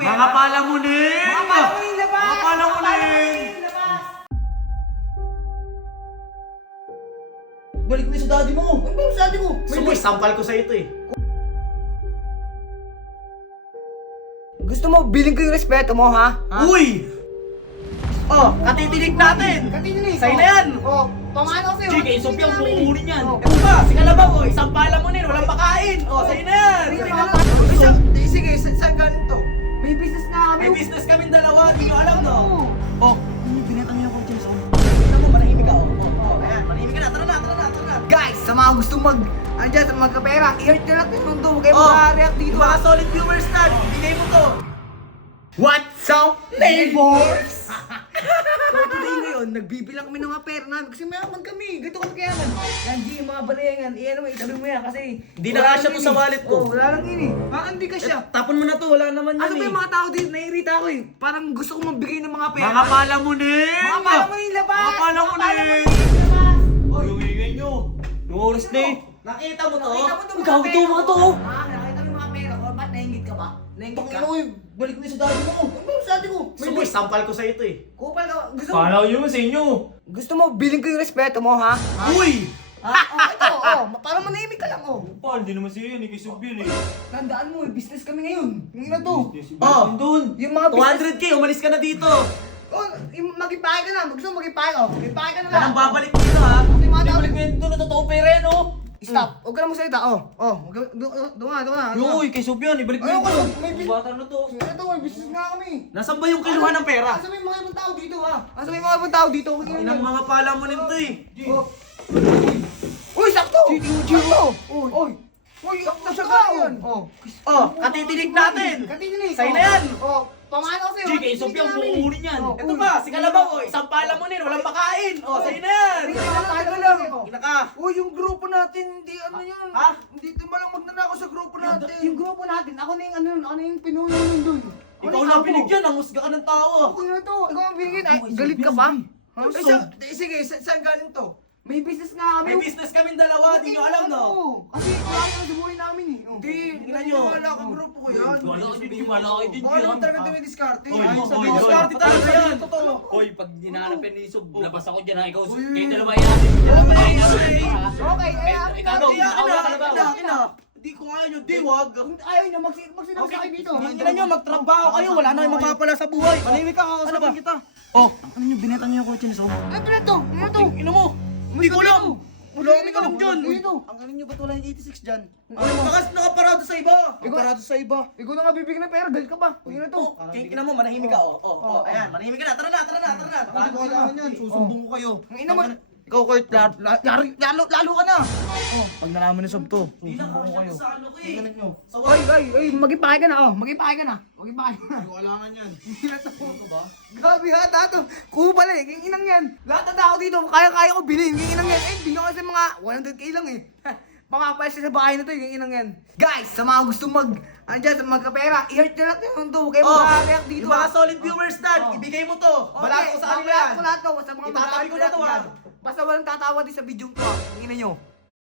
pera. Mga palamunin! Mga palamunin, labas! Mga palamunin! labas! Balik mo yung sa daddy mo. Ano ba yung sa daddy mo? Gusto mo, isampal ko sa'yo ito eh. Gusto mo, biling ko yung respeto mo, ha? ha? Uy! Oh, katitinig natin! Katinig. Sa'yo na yan! Oh, pamano sa'yo? Sige, kay Sophia, ang buunin yan. Oh. Ito ba? Si Kalabaw, oh, isang palamunin, walang pakain! Oh, sa'yo na yan! Sige, Sige na. Isang- Sige, sa- saan galing dalawa, di nyo alam no? Oh. Ano bineta niyo ako, James? Tignan mo, manahimik ka, oh. Oh, oh, ayan, manahimik ka na. Tara na, tara na, tara na. Guys, sa mga gusto mag... Andiyan, sa mga kapera, i-heart nyo natin mundo. Kayo Oh, mag-react dito. Mga solid viewers na, bigay mo to. What's up, neighbors? Ngayon, nagbibilang kami ng mga pera namin kasi mayaman kami. Ganito kami kayaman. Yan, G, yung mga bariya yan. Iyan mo, itabi mo yan kasi... Hindi na wala kasya lang to sa eh. wallet ko. Oh, wala lang yun eh. Baka hindi ka siya. Tapon mo na to, wala naman yan Ano ba eh. yung mga tao dito? Naiirita ako eh. Parang gusto ko magbigay ng mga pera. Mga palamunin! Mga palamunin labas! Mga palamunin! labas! Oh, yung ingay nyo. Yung oras na eh. Nakita mo to? Nakita mo to mga Ikaw pera to, mga to. Ah, nakita mo yung mga pera ko. Ba't naingit ka ba? Naingit ka? Pangino mo yung balik mo yung sa daddy mo. Ano ba yung sa daddy mo? Gusto mo, isampal ko sa'yo ito eh. Kupal ka. Gusto mo, ko yun sa inyo. gusto mo biling ko yung respeto mo, ha? Ha? Uy! Ah, oh, ito, oh. Parang manahimik ka lang, oh. Pa, hindi naman siya yun. Ikay Subil eh. Tandaan mo, eh, business kami ngayon. Yung na to. Oh, doon. Yung mga business... 200k, umalis ka na dito. Oh, yung magipake ka na. Gusto mo magipake, oh. Magipake ka na Yan lang. ang babalik Stop. Huwag ka na magsalita, oh. Oh, huwag ka- do- do- doon nga, doon nga. doon nga. Yoy, kay Sob yan. Ibalik mo Ayoko, yun may bin- Bata na to. Ito, may business nga kami. Nasaan ba yung kiluhan ng pera? Asa may mga ibang tao dito, ha? Asa may mga ibang tao dito? Huwag Inang mga palamunin to eh. Oh. Uy, sakto! Sakto! Uy! Uy! Uy, sakto siya ka yun! Oh. Oh, katitinig natin. Katinig! Sa'yo na yan. Oh, pamano sa'yo? Sige, kay Sob yan. Buunin yan. Oh, Ito ba, si Kalabaw, oh, isang palamunin, walang pakain. Oh, sa'yo na yan. Ka lang. Ina ka. Uy, yung grupo natin, hindi ano yan. Ha? Hindi tumalang magnanakaw sa grupo natin. Yung grupo natin, ako na yung ano yun, ako na yung pinuno yun dun. Ikaw na binigyan, ang husga ka ng tao. Ako na to, ikaw ang binigyan. Ay, galit ka ba? Eh, eh, sige, sa- saan galing to? May business nga kami. May business kaming dalawa, di nyo alam nyo. wala akong grupo ko yan. Wala ka din, wala ka din naman yan. talaga kami diskarte. Oy, Ayos oy, sa oy, mga oy. diskarte talaga yan. Totoo. Hoy, pag hinahanap ni Sob, labas ako dyan ha. Ikaw, kayo dalawa yan. Okay, ay, Ikaw, ikaw, ikaw, ikaw. Di ko kaya nyo, di wag. Ayaw nyo, magsi- magsinang sa akin dito. Tingnan nyo, magtrabaho kayo, wala na kayong mapapala sa buhay. Manimik ka, Ano kakasabang kita. Oh, ano nyo, bineta niyo yung kotse ni Sob? Ano to? Ano to? Ina mo, hindi ko alam. Wala kami alam dyan. Dito. Ang galing nyo, ba't wala yung 86 dyan? Ano, bakas nakaparado sa iba. Parado sa iba. Ikaw na nga bibigyan ng pera, galit ka ba? Huwag na to. Oh, tingnan mo, manahimik ka. Oh, oh, oh, ayan, manahimik ka na. Tara na, tara na, tara na. Hindi ko kailangan yan. Susumbong ko kayo. Ang ina mo. Ikaw, Kurt, lalo, lalo, lalo, lalo ka na. Oh, pag nalaman ni Sob to, Di lang susumbong ko kayo. sa ano ko eh. Tingnan nyo. Sa Oy, oy, oy, magipake ka na, oh. Magipake ka na. Magipake ka na. Hindi ko kailangan yan. Hindi na to. Gabi ha, tato. Kupal eh, king inang yan. Lahat ng tao dito, kaya-kaya ko bilhin, king inang yan. Eh, hindi nyo kasi mga 100k lang eh. Pamapayas sa bahay na to, king inang yan. Guys, sa mga gusto mag, ano dyan, sa magkapera, i-heart nyo natin yung to. Kayo Oh, mag-react dito yung mga ha. solid viewers dad, ibigay mo to. Balat ko sa kanila yan. Balat ko lahat to. Sa mga Itatabi ko na to, dyan. Basta walang tatawa din sa video ko. King ina nyo.